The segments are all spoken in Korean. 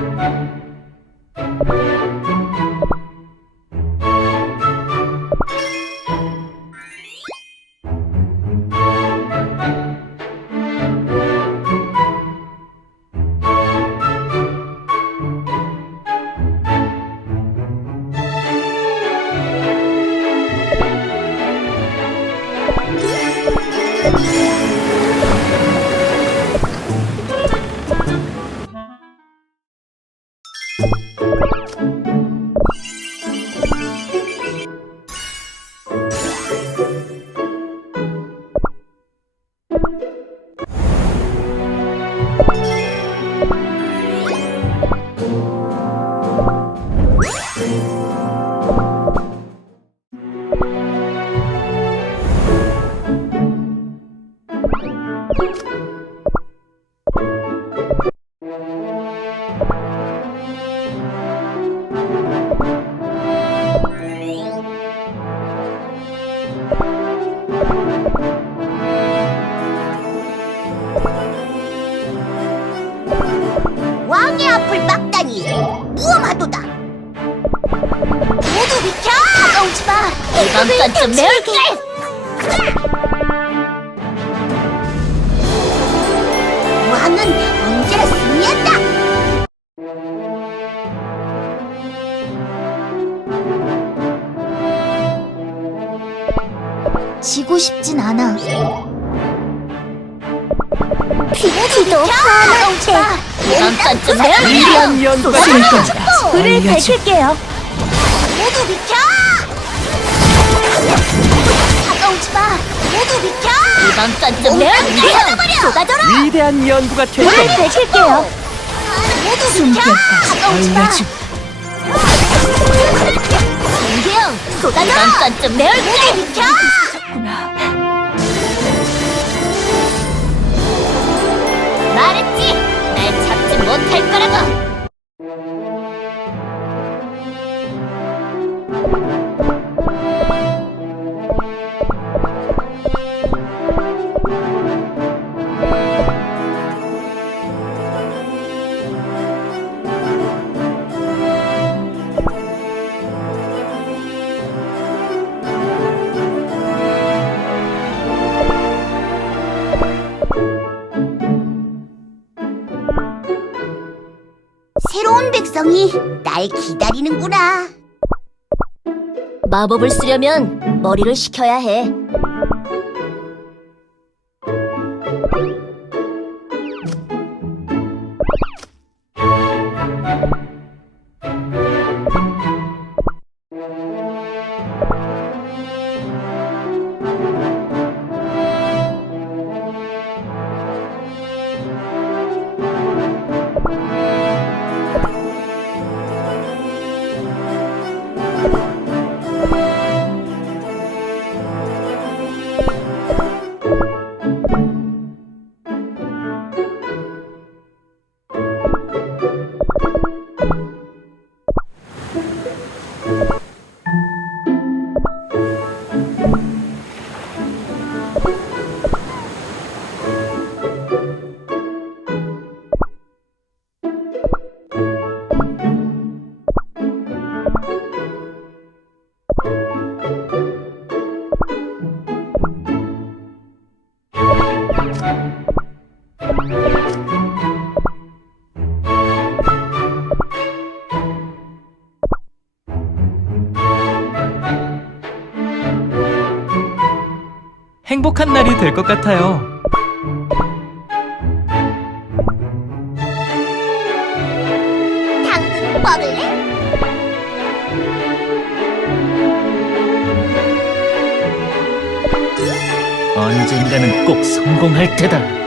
왕의 이번 건좀 매울게! 왕은 언제나 승리한다 지고 싶진 않아 다가오지 마 이번 건좀 매울게! 위대한 연구가. 불을. 밝힐게요. 모두 비켜! 다가오지 마! 모두 비켜! 이번 건좀 매울게! 쏟아져라! 위대한 연구가 될 불을 겁니다. 밝힐게요. 모두 비켜! 다가오지 마! 알려줘. 김기영, 쏟아져! 이번 건좀 매울게! 모두 비켜! 말했지! 날 잡지 못할 거라고! 백성이 날 기다리는구나. 마법을 쓰려면 머리를 식혀야 해. 행복한 날이 될 것 같아요. 당근 먹을래? 언젠가는 꼭 성공할 테다.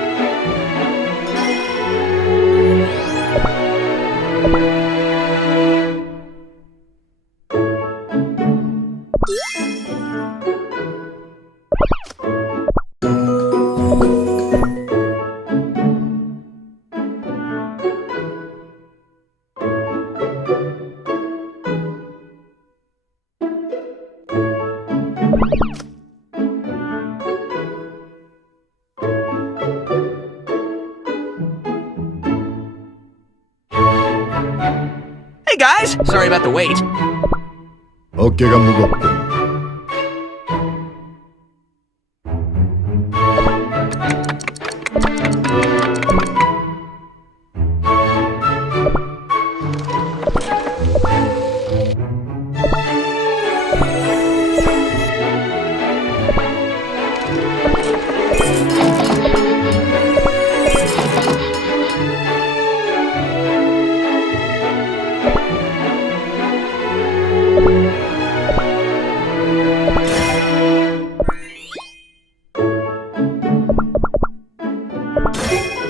guys, sorry about the wait. 어깨가 무겁군. 이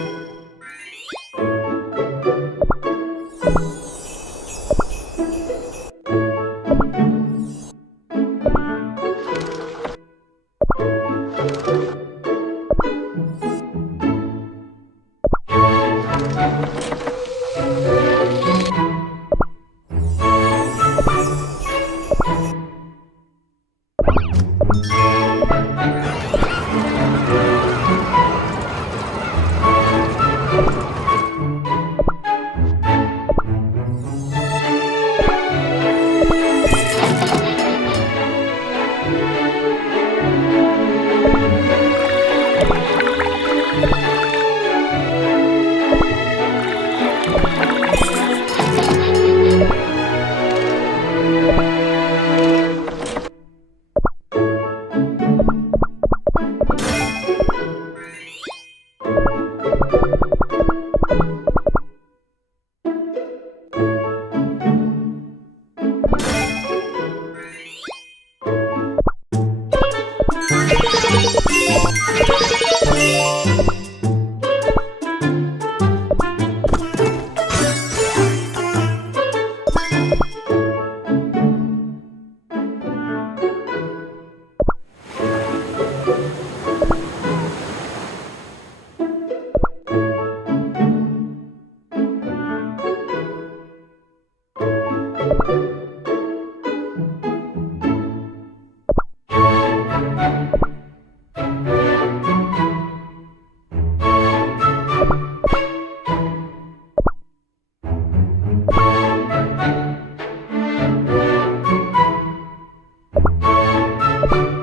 you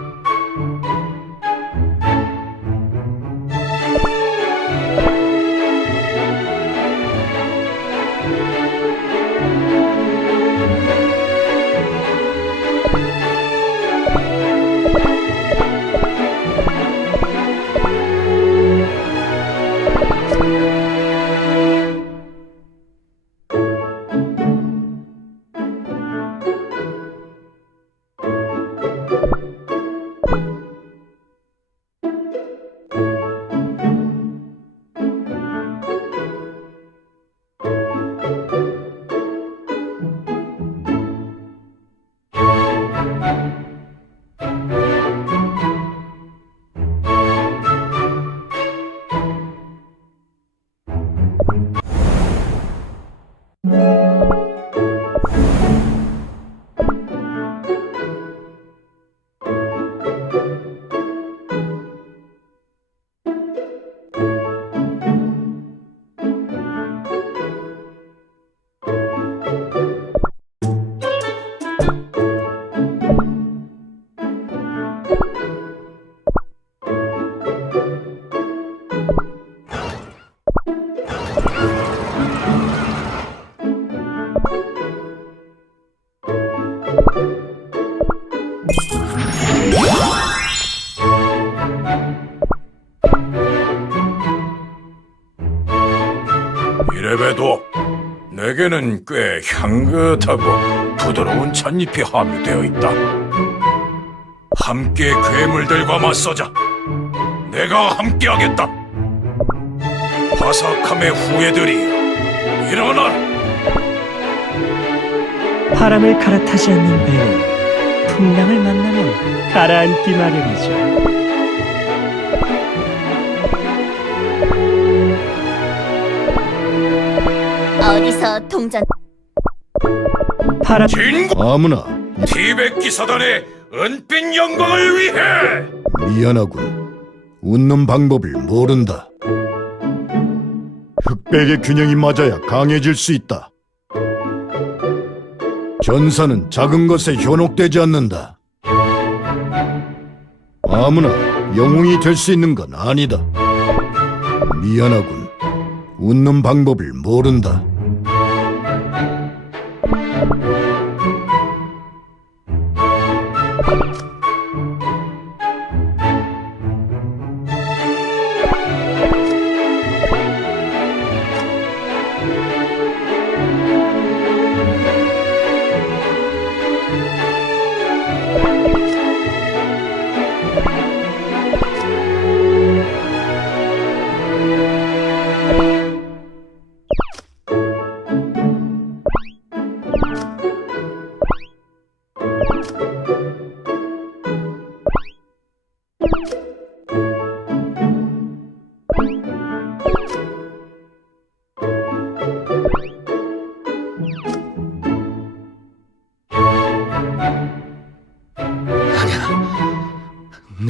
래 내게는 꽤 향긋하고 부드러운 찻잎이 함유되어 있다. 함께 괴물들과 맞서자. 내가 함께하겠다. 바삭함의 후예들이 일어나라. 바람을 갈아타지 않는 배는 풍랑을 만나면 가라앉기 마련이죠. 여기서 동전 파란 진구 아무나 티백 기사단의 은빛 영광을 위해 미안하군. 웃는 방법을 모른다. 흑백의 균형이 맞아야 강해질 수 있다. 전사는 작은 것에 현혹되지 않는다. 아무나 영웅이 될 수 있는 건 아니다. 미안하군. 웃는 방법을 모른다.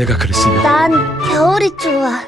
내가 그랬으면 난 겨울이 좋아.